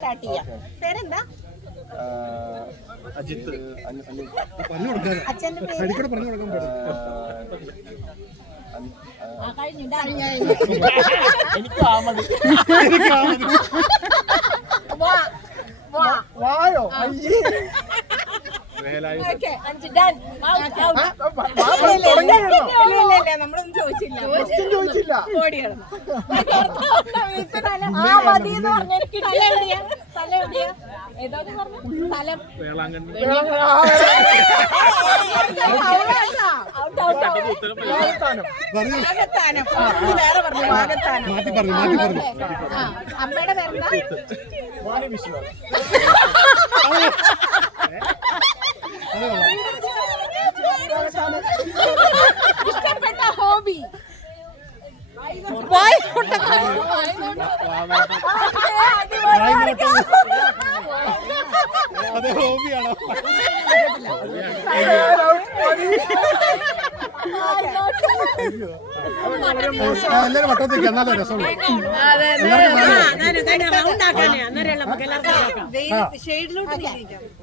Start ചെയ്യാം. പേരെന്താ? അജിത്ത്. അച്ഛന്റെ പേര്? നമ്മളൊന്നും ചോദിച്ചില്ല. അമ്മയുടെ പേരെന്താ? ഇഷ്ടപ്പെട്ട ഹോബി? അത് ഹോബിയാണോ? എല്ലാരും വട്ടത്തേക്ക് എന്നാലേ രസമുള്ളൂ.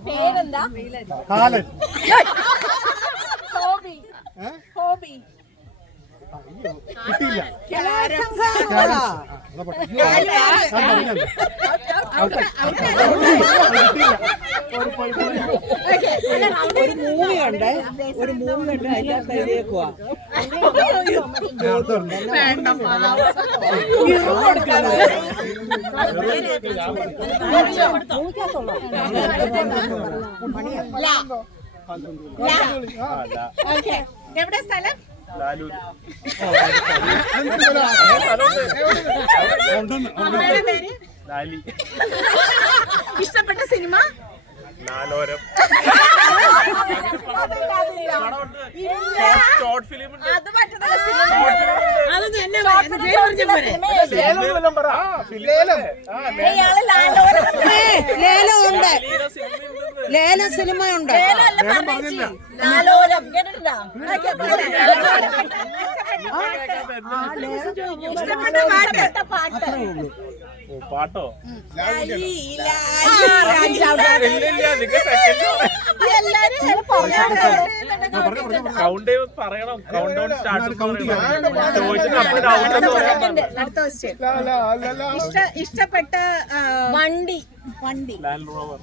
പേരെന്താ? കാലൻ. ഹോബി? ഹോബി കിട്ടിയില്ല. ഒരു മൂവി ഉണ്ട് അതിനകത്തേക്കുവാ എവിടെ സ്ഥലം? ഇഷ്ടപ്പെട്ട സിനിമ? നാലോരം. Short film. ലേലം സിനിമ ഉണ്ട്. പാട്ടോ? കൗണ്ട് പറയണം. Count down start. ഇഷ്ടപ്പെട്ട വണ്ടി? വണ്ടി ലാൻഡ് റോവർ.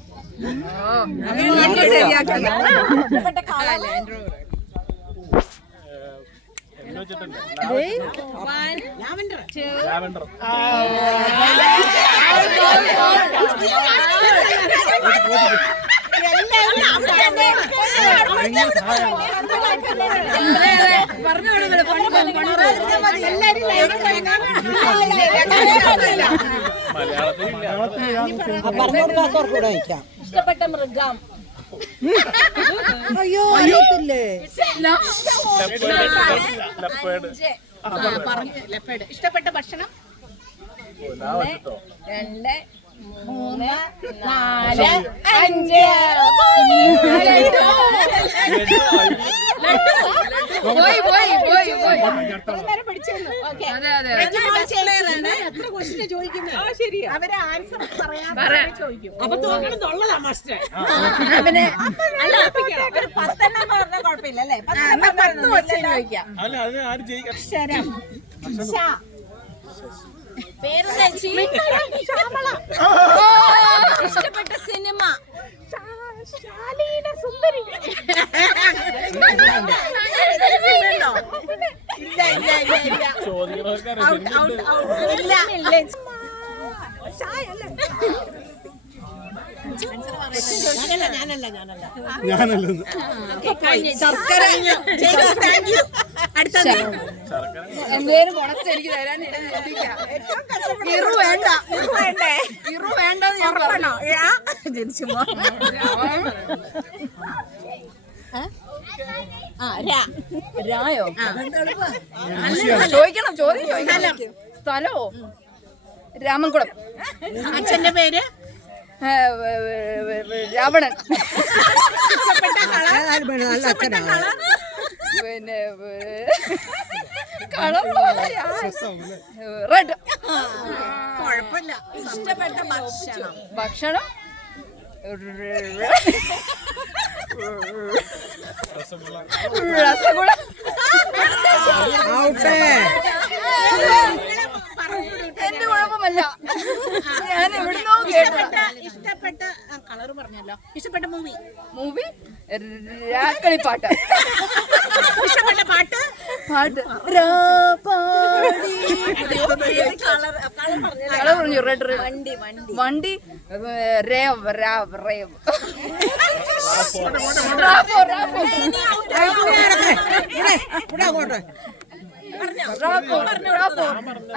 ലാവെൻഡർ. ഇഷ്ടപ്പെട്ട മൃഗം? അയ്യോ അറിയത്തില്ലേ? ഇഷ്ടപ്പെട്ട ഭക്ഷണം? 1 2 3 4 5. അവരെ ആൻസർ പറയാൻ ചോദിക്കും. അപ്പൊ തോക്കണം തൊള്ളതാ മാസ്റ്റർ. പിന്നെ 10 പറഞ്ഞ കുഴപ്പമില്ല അല്ലേ? 10 ക്വസ്റ്റ്യൻ ചോദിക്കാം. അക്ഷരം. ഇഷ്ടപ്പെട്ട സിനിമ? ശാലീന സുന്ദരി. എന്തേലും കൊണസ് എനിക്ക് തരാൻ ജനിച്ചു രായോ? ചോദിക്കണം, ചോദ്യം ചോദിക്കണം. സ്ഥലോ? രാമൻകുളം. അച്ഛന്റെ പേര്? രാവണൻ. ഇഷ്ടപ്പെട്ട കളർ? പിന്നെ കളർ റെഡ്. കുഴപ്പമില്ല. ഇഷ്ടപ്പെട്ട ഭക്ഷണം. ഭക്ഷണം രസഗുള. എന്റെ കുഴപ്പമല്ല, ഞാൻ എവിടുന്നോ കേട്ട. ഇഷ്ടപ്പെട്ട കളർ പറഞ്ഞല്ലോ. ഇഷ്ടപ്പെട്ട മൂവി. മൂവി രാക്കളിപ്പാട്ട്. ഇഷ്ടപ്പെട്ട പാട്ട്. പാട്ട് കളർ പറഞ്ഞു. Red red. വണ്ടി വണ്ടി വണ്ടി. റേവ് രാവ് റേവ്.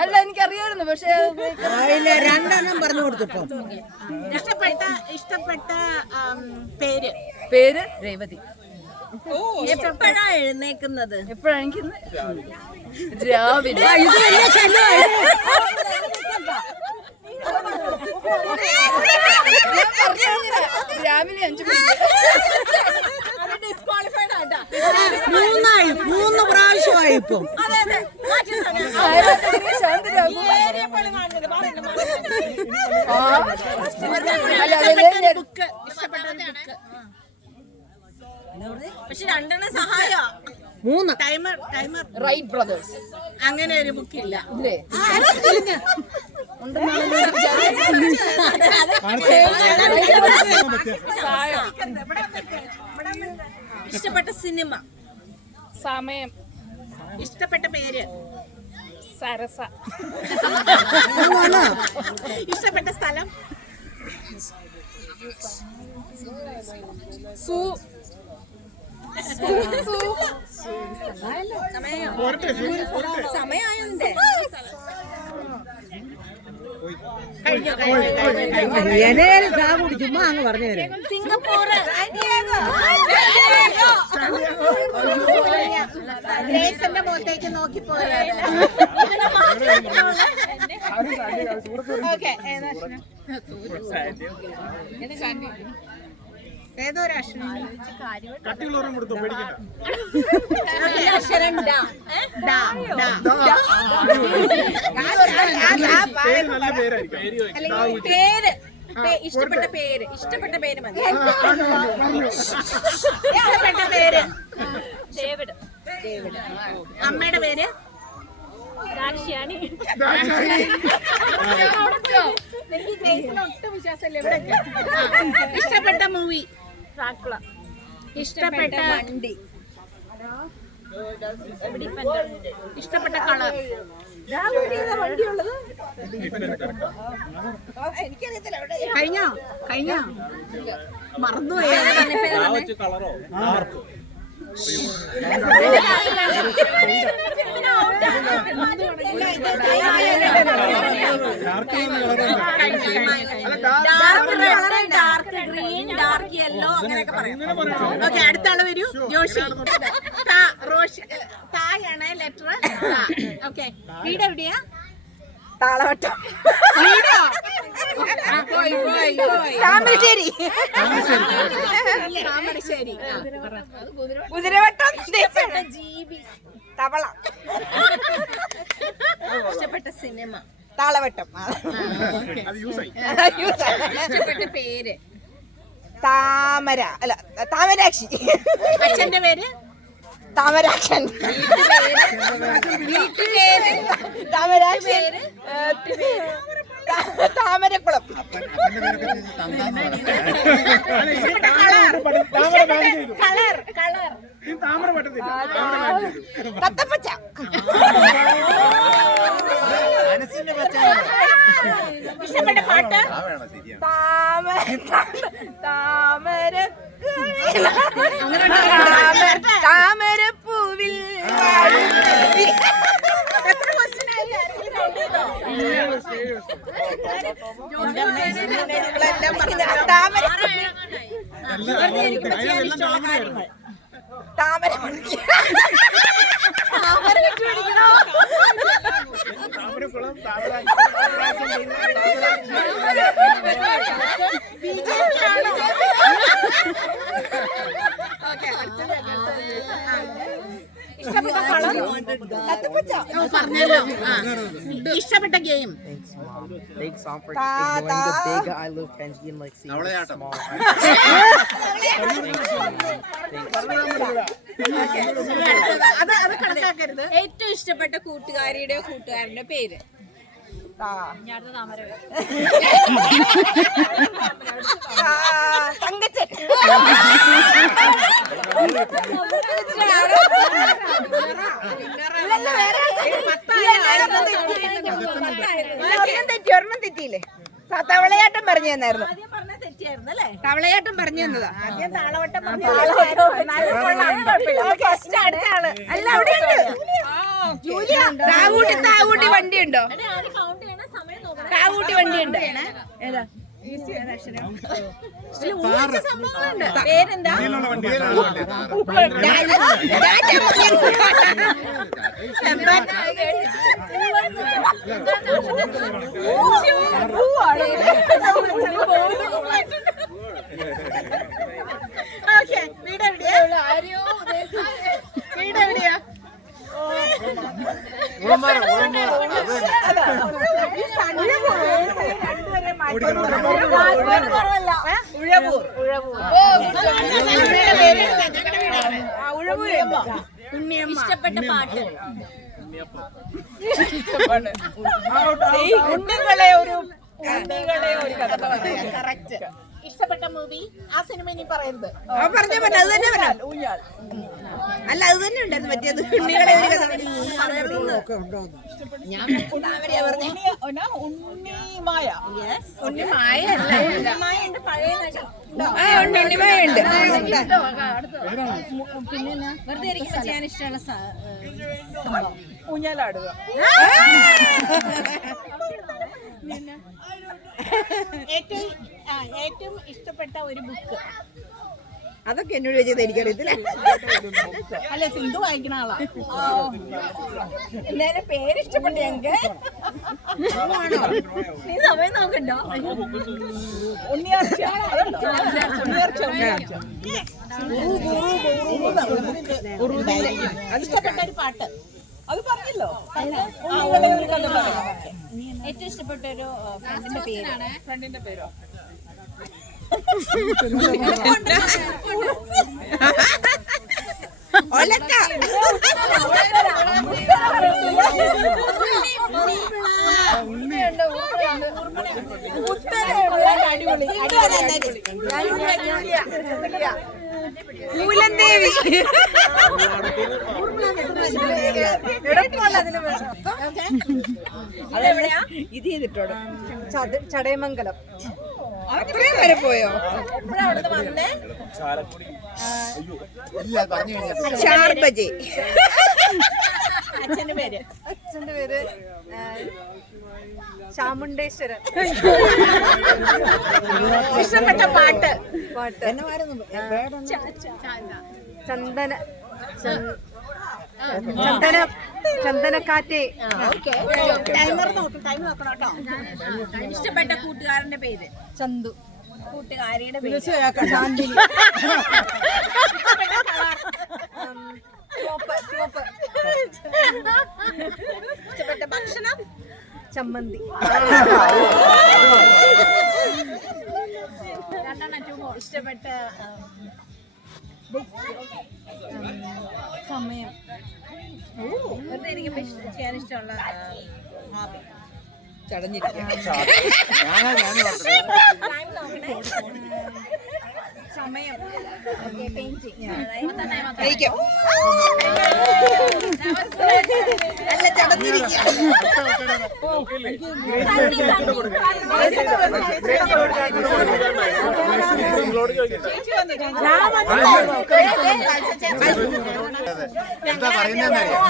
അല്ല എനിക്കറിയായിരുന്നു, പക്ഷെ രണ്ടെണ്ണം പറഞ്ഞു കൊടുത്തിപ്പോ. ഇഷ്ടപ്പെട്ട പേര്. പേര് രേവതി. എപ്പോഴാ എഴുന്നേക്കുന്നത്? എപ്പോഴാണ് എനിക്കിന്ന് രാവിലെ. രാവിലെ 5 മണിക്ക്. മൂന്നായി 3 പ്രാവശ്യമായി ഇപ്പൊ. പക്ഷെ 2 സഹായ 3 ടൈമർ റൈറ്റ് ബ്രദേഴ്സ്. അങ്ങനെ ഒരു ബുക്ക് ഇല്ല. ഇല്ലേ? ഇഷ്ടപ്പെട്ട സിനിമ. സമയം. ഇഷ്ടപ്പെട്ട പേര്. സരസ. ഇഷ്ടപ്പെട്ട സ്ഥലം. സമയായോണ്ടേ ചുമ്മാ അങ്ങ് പറഞ്ഞു തരാം. സിംഗപ്പൂർ. ഗ്രേസിന്റെ മുഖത്തേക്ക് നോക്കി പോയത്. ഏതോ ഒരു അക്ഷരം. അക്ഷരം പേര്. ഇഷ്ടപ്പെട്ട പേര്. ഇഷ്ടപ്പെട്ട പേര് മതി. ഇഷ്ടപ്പെട്ട പേര്. ഡേവിഡ്. അമ്മയുടെ പേര്. ദാക്ഷിയാണി. എനിക്ക് ഗ്രേസിന് ഒട്ടും വിശ്വാസമില്ല. ഇവിടെ ഇഷ്ടപ്പെട്ട മൂവി. ഡ്രാക്കുള. ഇഷ്ടപ്പെട്ട വണ്ടി. ഇഷ്ടപ്പെട്ട കളർ. കഴിഞ്ഞോ കഴിഞ്ഞോ മറന്നുപോയി. കളറോ ഡാർക്ക് ഗ്രീൻ, ഡാർക്ക് യെല്ലോ അങ്ങനെയൊക്കെ പറയാം. ഓക്കെ, അടുത്ത ആള് വരൂ. ജോഷി. തായാണ് ലെറ്റർ. ഓക്കെ, വീട് എവിടെയാ? താളവട്ടം. വീടോ? താമരശ്ശേരി. താമരശ്ശേരി. കുതിരവട്ടം. ജീവി. തവള. ഇഷ്ടപ്പെട്ട സിനിമ. താളവട്ടം. ഇഷ്ടപ്പെട്ട പേര്. താമര. അല്ല, താമരാക്ഷി. അച്ഛന്റെ പേര്. താമരാക്ഷൻ. വീട്ടുപേര്. താമരാക്ഷൻ. താമരക്കുളം. ഇഷ്ടപ്പെട്ട കളർ. Colour colour. തത്തപ്പച്ച. ഇഷ്ടപ്പെട്ട പാട്ട്. താമരപ്പൂവിൽ. എത്ര ക്വസ്റ്റ്യൻ ആയി? താമര. ഇഷ്ടപ്പെട്ട കളർ. തത്തപ്പച്ച. പറഞ്ഞല്ലോ. ഇഷ്ടപ്പെട്ട game Thanks, Mom, for ignoring the big I love Kenji and like seeing the small. അത് കണക്കാക്കരുത്. ഏറ്റവും ഇഷ്ടപ്പെട്ട കൂട്ടുകാരിയുടെയോ കൂട്ടുകാരന്റെ പേര്? ഒരെണ്ണം തെറ്റിയില്ലേ? തവളയാട്ടം പറഞ്ഞു തന്നായിരുന്നു. തെറ്റിയായിരുന്നു അല്ലേ? തവളയാട്ടം പറഞ്ഞു തന്നതാ. ആദ്യം താളവട്ടം അല്ല അവിടെയുണ്ട്. താവൂട്ടി വണ്ടിയുണ്ടോ? താവൂട്ടി വണ്ടിയുണ്ട്. ഏതാ? പേരെന്താ? ഓക്കെ, വീട് എവിടെയാ? വീട് എവിടെയാ? ഇഷ്ടപ്പെട്ട പാട്ട്? കറക്റ്റ്. ഇഷ്ടപ്പെട്ട മൂവി? ആ സിനിമ ഇനി പറയരുത്. പറഞ്ഞ അത് തന്നെ അല്ല, അത് തന്നെ ഉണ്ടായിരുന്നു മറ്റേത്. ഉണ്ണികളെ ഒരു കഥ ഉണ്ണിമായ. ഉണ്ണിമായ അല്ല, ഉണ്ണിമായുണ്ട്, പഴയ നടി. ഉണ്ണിമായ ഉണ്ട്. പിന്നെ വെറുതെ ഇരിക്കുമ്പോ ചെയ്യാൻ ഇഷ്ടമുള്ള ഊഞ്ഞാലാടുക. ഏറ്റവും ഇഷ്ടപ്പെട്ട ഒരു ബുക്ക്? അതൊക്കെ എന്നോട് ചോദിച്ചത് എനിക്കറിയത്തില്ല. അല്ല, സിന്ധു വായിക്കുന്ന ആളാ. എന്തായാലും പേര് ഇഷ്ടപ്പെട്ടു ഞങ്ങക്ക്. നീ സമയം നോക്കണ്ടോ? ഇഷ്ടപ്പെട്ട ഒരു പാട്ട്? അത് പറഞ്ഞല്ലോ. ഏറ്റവും ഇഷ്ടപ്പെട്ട ഒരു ഫ്രണ്ടിന്റെ പേര്? ഫ്രണ്ടിന്റെ പേരോ? ഒലക്ക. മൂലന്തേവി. ഇത് ചെയ്തിട്ടോട് ചടയമംഗലം. അത്രയും വരെ പോയോ? ചാർബജി. അച്ഛന്റെ പേര്? അച്ഛന്റെ പേര് ചാമുണ്ടേശ്വരൻ. ഇഷ്ടപ്പെട്ട പാട്ട്? ചന്ദന ചന്ദനക്കാറ്റേ. ടൈമർ നോക്കണം കേട്ടോ. ഇഷ്ടപ്പെട്ട കൂട്ടുകാരന്റെ പേര്? ചന്തു. കൂട്ടുകാരിയുടെ പേര്? ശാന്തിനി. ഇഷ്ടപ്പെട്ട ഭക്ഷണം? ചമ്മന്തി. ഇഷ്ടപ്പെട്ട സമയം. വെറുതെ ഇരിക്കുമ്പോ ചെയ്യാൻ ഇഷ്ടമുള്ള ഹോബി? ചടഞ്ഞിരിക്കാം. സമയം. പെയിന്റിങ്. അല്ല, ചടഞ്ഞിരിക്കാം. എന്താ പറയുന്നറിയാം?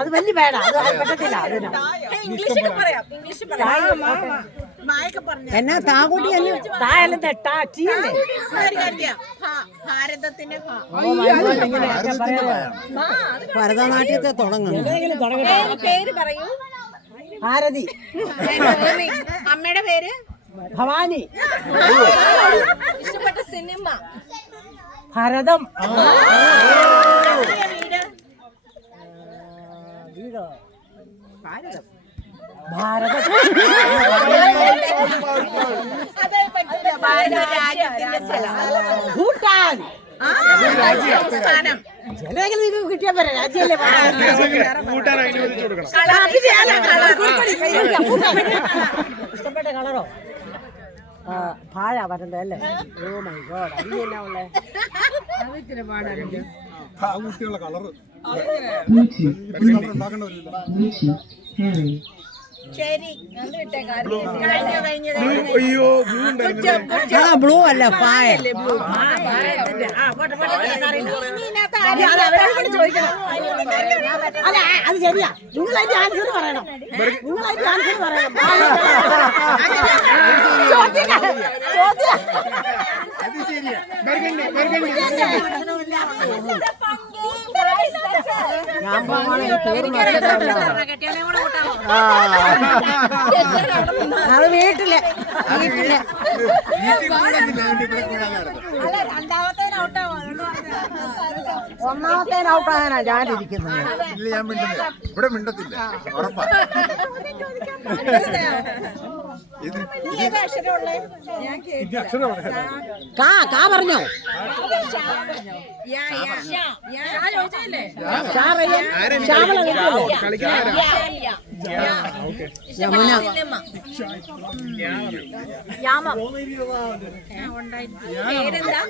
അത് വലിയ വേണം, അത് പറ്റത്തില്ല. ഇംഗ്ലീഷൊക്കെ പറയാം. ഇംഗ്ലീഷ് പറയാം. മായൊക്കെ പറഞ്ഞു. എന്നാ താകൂട്ടി തായാലും തെട്ടാ ചീയല്ലേ? ഭാരതത്തിന് ഭരതനാട്യത്തെ തുടങ്ങും. പേര് പറയൂ. ഭാരതി. അമ്മയുടെ പേര്? ഭവാനി. ഇഷ്ടപ്പെട്ട സിനിമ. ഭരതം. വീട്. ഭാരതം. അതേ പറ്റില്ല. ഭാരത രാജ്യത്തിന്റെ സ്ഥലം. ഭൂട്ടാൻ. സംസ്ഥാനം. ചിലരെങ്കിലും ഇത് കിട്ടിയാ പോരാ, രാജ്യമല്ലേ ഇഷ്ടപ്പെട്ട കളറോ? ഭാഴ വരണ്ടേ അല്ലേ? ഓ മൈ ഗോഡ്, അത് എന്നാ ഉള്ളേ? കുട്ടികളുടെ കളറ് ശരി, ബ്ലൂ അല്ല, ഫയർ. അല്ല, അത് ശരിയാ. നിങ്ങൾ അതിന്റെ ആൻസർ പറയണം. നിങ്ങൾ അതിന്റെ ആൻസർ പറയണം. അത് വീട്ടില് ഒന്നാമത്തെ ഔട്ടാകാനാ ഞാനിരിക്കുന്നത്. ഇല്ല, ഞാൻ മിണ്ടുന്നില്ല. ഇവിടെ മിണ്ടത്തില്ല, ഉറപ്പാ. കാ പറഞ്ഞോ? യമുന. പേരെന്താ?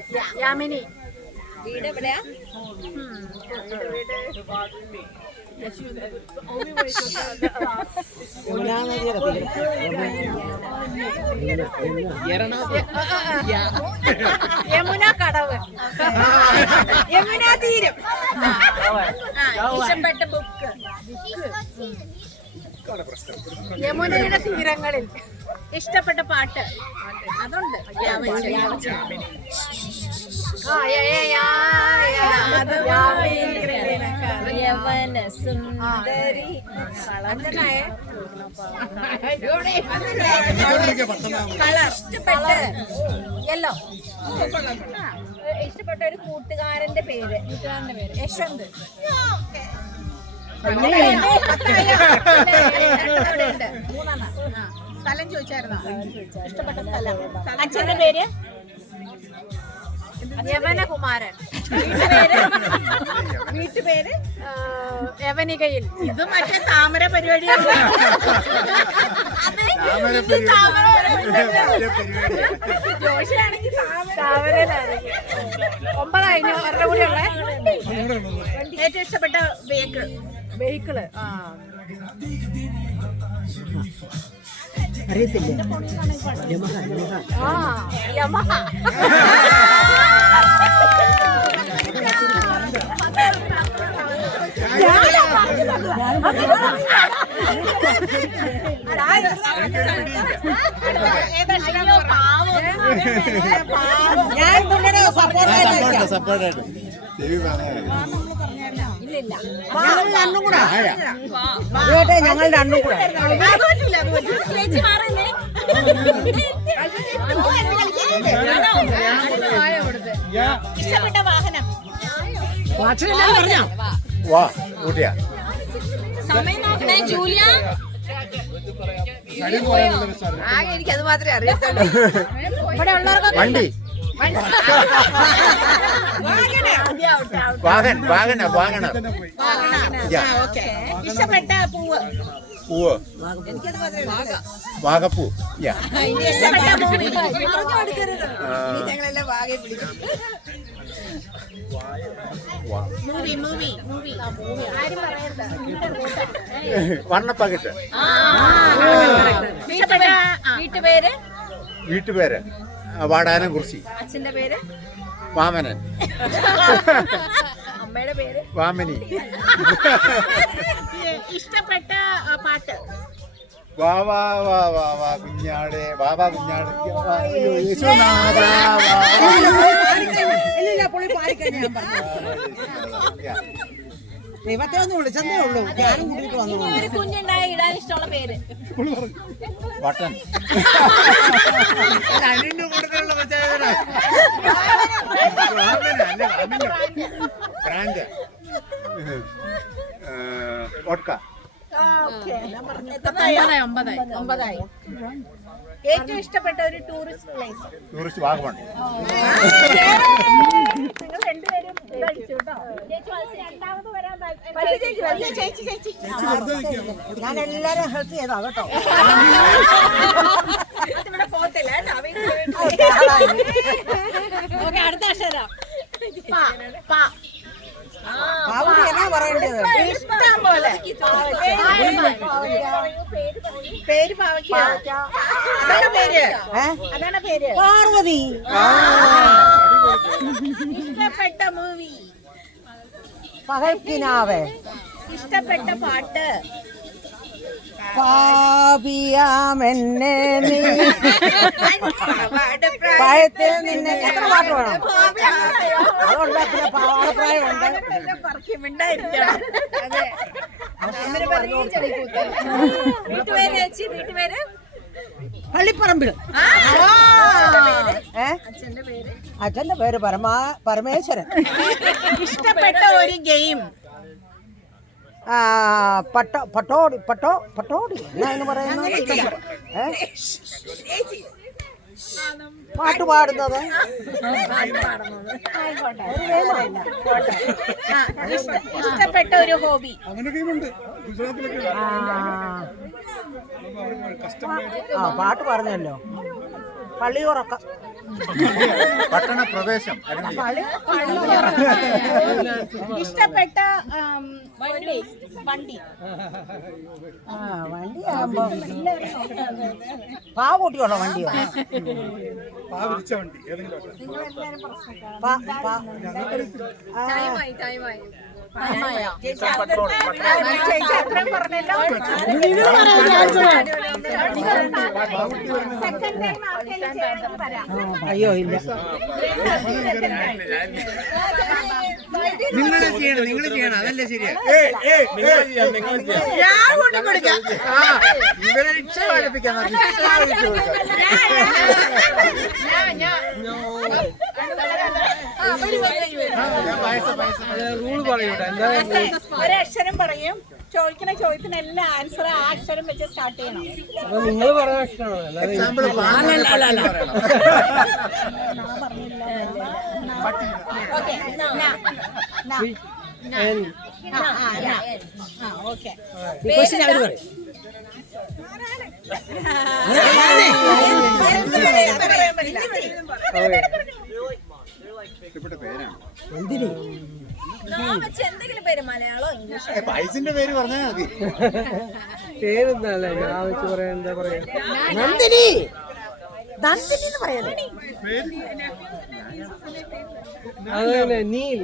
യാമിനി. വീട് എവിടെയാ? യമുന കടവ്. യമുനാ തീരം. ഇഷ്ടപ്പെട്ട ബുക്ക്? യമുനയുടെ തീരങ്ങളിൽ. ഇഷ്ടപ്പെട്ട പാട്ട്? അതുണ്ട്. യവന സുന്ദരി. കളർ ഇഷ്ടപ്പെട്ട? യെല്ലോ. ഇഷ്ടപ്പെട്ട ഒരു കൂട്ടുകാരന്റെ പേര്? യശ്വന്ത്. സ്ഥലം ചോദിച്ചായിരുന്നോ? ഇഷ്ടപ്പെട്ട സ്ഥലം? അച്ഛന്റെ പേര്? യവനകുമാരൻ. വീട്ടുപേര്? യവനികയിൽ. ഇത് മറ്റേ താമര പരിപാടിയാണ്. ജോഷിയാണെങ്കിൽ താമരയിലായിരിക്കും. 9 കഴിഞ്ഞു. അവരുടെ കൂടെ ഉള്ള ഏറ്റവും ഇഷ്ടപ്പെട്ട വെഹിക്കിള്. അറിയത്തില്ലേ? യമഹ. യമഹ. ഞാൻ സപ്പോർട്ടായിട്ട് ഞങ്ങൾ രണ്ടും കൂടെ. ഞങ്ങൾ രണ്ടും കൂടെ. ഇഷ്ടപ്പെട്ട വാഹനം? പറഞ്ഞോ? വാ ഊട്ടിയാ. സമയം നോക്കണേ ജൂലിയ. ആകെ എനിക്കത് മാത്രമേ അറിയത്തുള്ളൂ. ഇവിടെ ഉള്ളവർക്കൊക്കെ വണ്ടി. വാഹന. ഇഷ്ടപ്പെട്ട പൂവ്? എനിക്കത് മാത്രമേ വാഗപ്പൂ. ഇഷ്ടപ്പെട്ട മൂവി? ഞങ്ങളെല്ലാം വാഗയെ പിടിക്കും. മൂവി ആരും പറയരുത്. വർണ്ണപ്പകിട്ട്. ഇഷ്ടപ്പെട്ട വീട്ടുപേര്? വീട്ടുപേര് വാടാനം കുറിച്ചി. അച്ഛന്റെ പേര്? വാമനൻ. അമ്മയുടെ പേര്? വാമിനി. ഇഷ്ടപ്പെട്ട പാട്ട്? വാ വാ വാ വാ വാ കുഞ്ഞാടെ വാവാ കുഞ്ഞാടെ യേശുനാഥ ഇല്ലില്ല, പുള്ളി പാടിക്കഴിഞ്ഞാൽ ദൈവത്തെ ഒന്ന് വിളിച്ചതേ ഉള്ളൂ, ഞാനും കൂട്ടിയിട്ട് വന്നു. ഇനി ഒരു കുഞ്ഞുണ്ടായ ഇടാൻ ഇഷ്ടമുള്ള പേര്. ബട്ടൺ. ബ്രാൻഡ്. വോഡ്ക. ഒമ്പതായി. ഏറ്റവും ഇഷ്ടപ്പെട്ട ഒരു ടൂറിസ്റ്റ് പ്ലേസ്. ടൂറിസ്റ്റ് വാഗമൺ. നിങ്ങൾ രണ്ടുപേരും കഴിച്ചു കേട്ടോ. രണ്ടാമത് വരാൻ ചേച്ചി. ഞാൻ എല്ലാരും ഹെൽപ്പ് ചെയ്താ കേട്ടോ. ഇവിടെ പോകത്തില്ല കേട്ടോ. ഓക്കെ, അടുത്ത അക്ഷരം. പാവം എന്നാ പറയേണ്ടത്? ഇഷ്ടം പോലെ പേര് പാവയ്ക്ക. അതാണ് പേര്. പാർവതി. ഇഷ്ടപ്പെട്ട മൂവി. പകൽക്കിനാവേ. ഇഷ്ടപ്പെട്ട പാട്ട്. പാപിയാമെന്നെ നീ പ്രായത്തിൽ നിന്നെ. എത്ര പാട്ട് വേണം? അതുകൊണ്ട് പിന്നെ പാവപ്രായമുണ്ട്. വീട്ടുപേര് ചേച്ചി, വീട്ടുപേര് പള്ളിപ്പറമ്പിൽ. അച്ഛന്റെ പേര് പരമേശ്വരൻ. ഇഷ്ടപ്പെട്ട ഒരു ഗെയിം. പട്ടോടി എന്നാ പറയുന്നത്? പാട്ട് പാടുന്നത്. ഇഷ്ടപ്പെട്ട ഒരു ഹോബി. പാട്ട് പറഞ്ഞല്ലോ. പള്ളിയുറക്കം. പട്ടണ പ്രവേശം. ഇഷ്ടപ്പെട്ട വണ്ടി. വണ്ടിയാകുമ്പോ പാവൂട്ടിയുള്ള വണ്ടിയോ? അയ്യോ ഇല്ല. നിങ്ങൾ ചെയ്യണം, അതല്ലേ ശരിയാ. ഇവരെ രക്ഷ പഠിപ്പിക്കാൻ റൂള് പറയൂട്ടെ. ഒരക്ഷരം പറയും. ചോദിക്കുന്ന ചോദ്യത്തിന് എല്ലാ ആൻസർ ആ അക്ഷരം വെച്ച് സ്റ്റാർട്ട് ചെയ്യണം. അപ്പൊ നിങ്ങൾ പറഞ്ഞ ഇഷ്ടമാണോ? എക്സാമ്പിൾ ഇഷ്ടപ്പെട്ട പേരാണ്. എന്തെങ്കിലും പേര് മലയാളോ ഇംഗ്ലീഷോ? പൈസന്റെ പേര് പറഞ്ഞാൽ മതി. പേരെന്താല്ലേ ഞാൻ വെച്ച് പറയാ? എന്താ പറയാ? നന്ദിനി. നന്ദിനി എന്ന് പറയുന്നത്. അതല്ലേ നീൽ.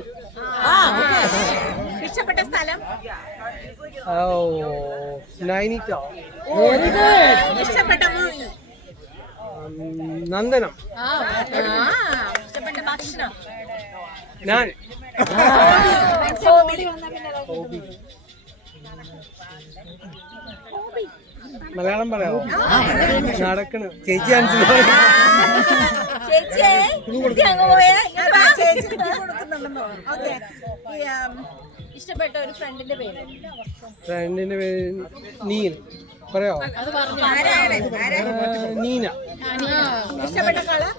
ഇഷ്ടപ്പെട്ട സ്ഥലം. നൈനിറ്റാൾ. ഇഷ്ടപ്പെട്ട മൂവി. നന്ദനം. ഇഷ്ടപ്പെട്ട ഭക്ഷണം. ഞാൻ മലയാളം പറയാമോ? നടക്കണ് ചേച്ചി മനസ്സിലായി. ഇഷ്ടപ്പെട്ട ഒരു ഫ്രണ്ടിന്റെ പേര്. ഫ്രണ്ടിന്റെ പേര് നീൽ. പറയാമോ? നീന. ഇഷ്ടപ്പെട്ട കളർ.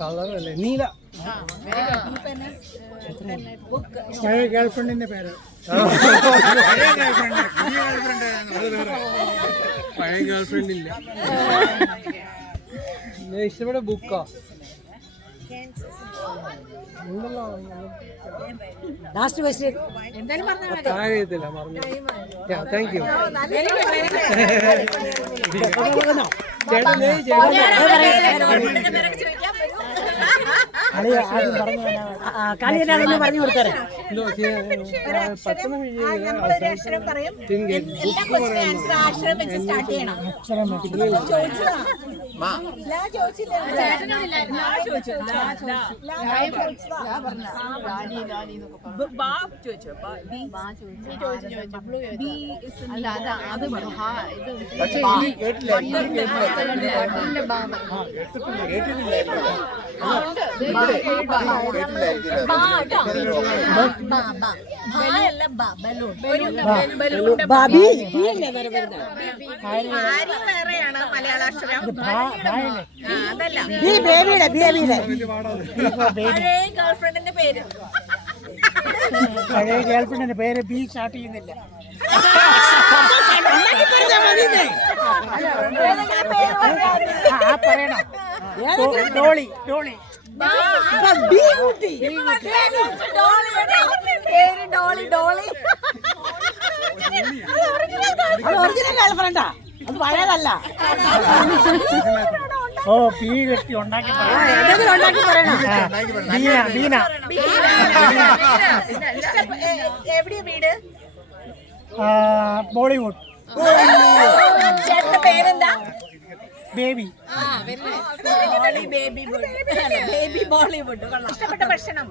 കളറല്ലേ നീല. ഗേൾഫ്രണ്ടിന്റെ പേര്. പഴയ ഗേൾഫ്രണ്ട് ഇല്ല. ഇഷ്ടപ്പെട്ട ബുക്കാ? Last question. അറിയത്തില്ല, മറന്നു. Thank you. പറഞ്ഞു കൊടുത്തരാം. നമ്മളൊരു അക്ഷരം പറയും. എല്ലാ ക്വസ്റ്റ്യൻ ആൻസർ ആ അക്ഷരം വെച്ച് സ്റ്റാർട്ട് ചെയ്യണം. ചോദിച്ചതാ. മാ ലാ ചോദിച്ചില്ല പക്ഷെ ഇനി കേട്ടില്ല ബാബി ആരി വേറെയാണ് മലയാളാക്ഷരം. അതല്ല ബി ബേബിയുടെ ബേബിയുടെ പഴയ ഗേൾഫ്രണ്ടിന്റെ പേര്. പഴയ ഗേൾഫ്രണ്ടിന്റെ പേര് ബി സ്റ്റാർട്ട് ചെയ്യുന്നില്ല. പറയണം. ഡോളി ഡോളി പേര് ഡോളി ഡോളി. അത് ഒറിജിനൽ ഗേൾഫ്രണ്ടാ, അത് പഴയതല്ല. ഓ പി കെട്ടി ഉണ്ടാക്കി ഉണ്ടാക്കി പറയണം. ബീന എവിടെയാ വീട്? ബോളിവുഡ്. ചേട്ടന്റെ പേരെന്താ? ബേബി. ബേബി ബോളിവുഡ്. ഇഷ്ടപ്പെട്ട ഭക്ഷണം?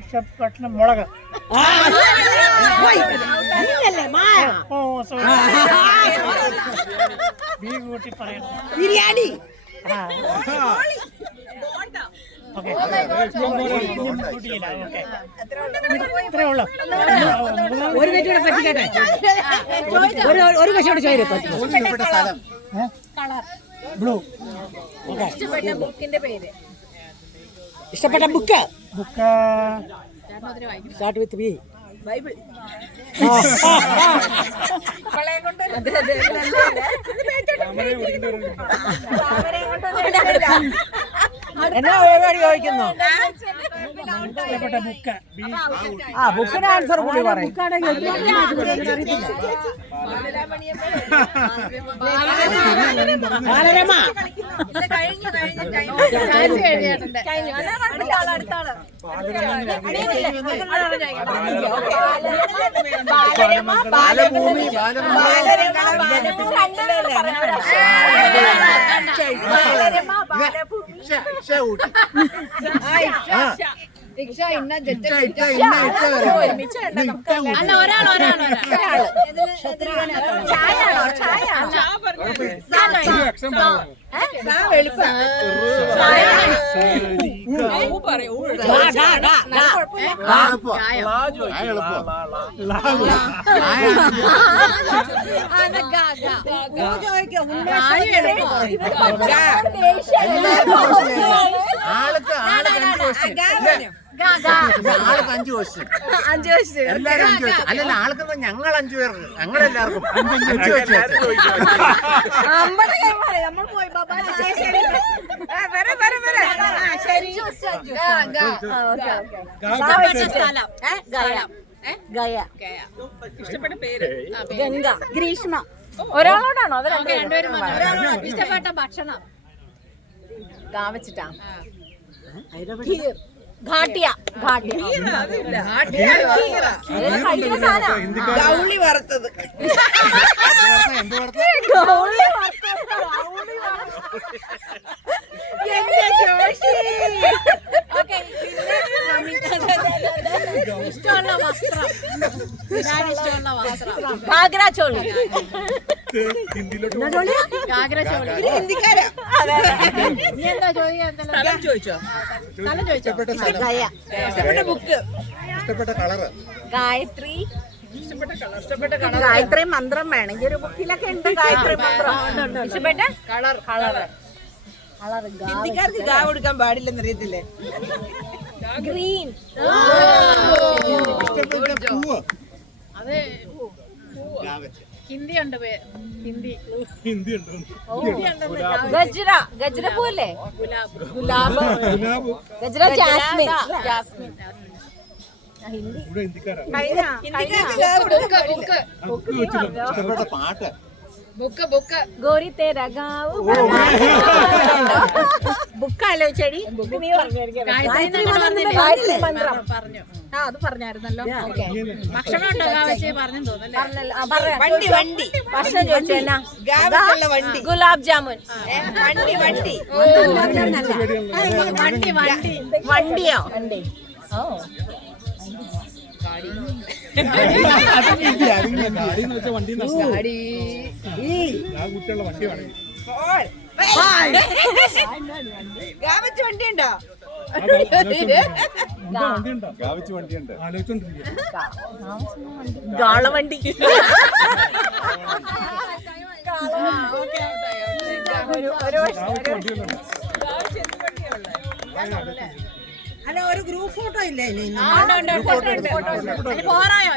ഇഷ്ടപ്പെട്ട മുളക്. ഓ സോറി, ബി കൂട്ടി പറയണം. ബിരിയാണി. ഓക്കെ ഇത്രേ ഉള്ളു. ഒരു മിനിറ്റ് കൂടെ പറ്റിക്കട്ടെ. ഒരു കശോട് ചോദിച്ചു. ഇഷ്ടപ്പെട്ട സ്ഥലം ബ്ലൂ. ഇഷ്ടപ്പെട്ട ബുക്കിന്റെ പേര്? ഇഷ്ടപ്പെട്ട book start with B. Bible. എന്നാ പരിപാടി ചോദിക്കുന്നു? ഇഷ്ടപ്പെട്ട ബുക്ക്. ആ ബുക്കിന് ആൻസർ കൂടി പറയും. ബാലരമ. ബാലഭൂമി ആൾക്ക് 5 ക്വസ്റ്റ്യൻ. എല്ലാരും 5 വെച്ച്. അല്ലല്ല ആൾക്ക് ഞങ്ങൾ 5 പേർക്ക്, ഞങ്ങളെല്ലാവർക്കും 5 വെച്ച്. നമ്മൾ പോയി ഇഷ്ടപ്പെട്ട പേര്? ഗംഗ. ഗ്രീഷ്മ. ഒരാളോടാണോ അത് രണ്ടുപേരും? ഇഷ്ടപ്പെട്ട ഭക്ഷണം? ഗാവച്ചിട്ടാ. ഘാട്ടിയ. ഗൗളി വറുത്തത്. ഇഷ്ടമുള്ള വസ്ത്രം? ഇഷ്ടമുള്ള വസ്ത്രം ഗാഗ്ര ചോളി. ഗാഗ്ര ചോളി ഹിന്ദിക്കാരാ. നീ എന്താ ചോദിക്കാൻ? സ്ഥലം ചോദിച്ചോ? ഇഷ്ടപ്പെട്ട സ്ഥലം, ഇഷ്ടപ്പെട്ട ബുക്ക്, ഇഷ്ടപ്പെട്ട കളറ്, ഗായത്രി. ഇഷ്ടപ്പെട്ട കളർ ഗായത്രി മന്ത്രം വേണമെങ്കിൽ ഒരു ബുക്കിലൊക്കെ ഉണ്ട്. ഗായത്രി മന്ത്രം. ഇഷ്ടപ്പെട്ട കളർ. ഹിന്ദിക്കാർക്ക് ഗാ കൊടുക്കാൻ പാടില്ലെന്ന് അറിയത്തില്ലേ? ഗ്രീൻ. ഇഷ്ടപ്പെട്ട പൂവ്. അത് ഹിന്ദി ഉണ്ട്. ഗജ്ര പൂവല്ലേ? ഗുലാബ്. ഗജ്ര ജാസ്മിൻ. ഹിന്ദിക്കാർക്ക് ഗാ കൊടുക്കാൻ പാടില്ല. ഇഷ്ടപ്പെട്ട പാട്ട്. ഗോരി തേര ഗാവ്. ബുക്ക് ആലോചിച്ചടി. ഗായത്രി മന്ത്രം പറഞ്ഞു. ആ അത് പറഞ്ഞായിരുന്നല്ലോ. ഭക്ഷണം ഉണ്ടാകാൻ വെച്ച് പറഞ്ഞു തോന്നല്ലേ. വണ്ടി വണ്ടി ഭക്ഷണം ചോദിച്ചേനാ ഗുലാബ് ജാമുൻ വണ്ടി വണ്ടി വണ്ടി വണ്ടി വണ്ടിയോ ഗാവച്ച് വണ്ടി ഉണ്ടോ? ഗാളവണ്ടി അല്ല ഒരു ഗ്രൂപ്പ് ഫോട്ടോ ഇല്ലേ ഫോട്ടോ ഉണ്ട്. പോറായോ?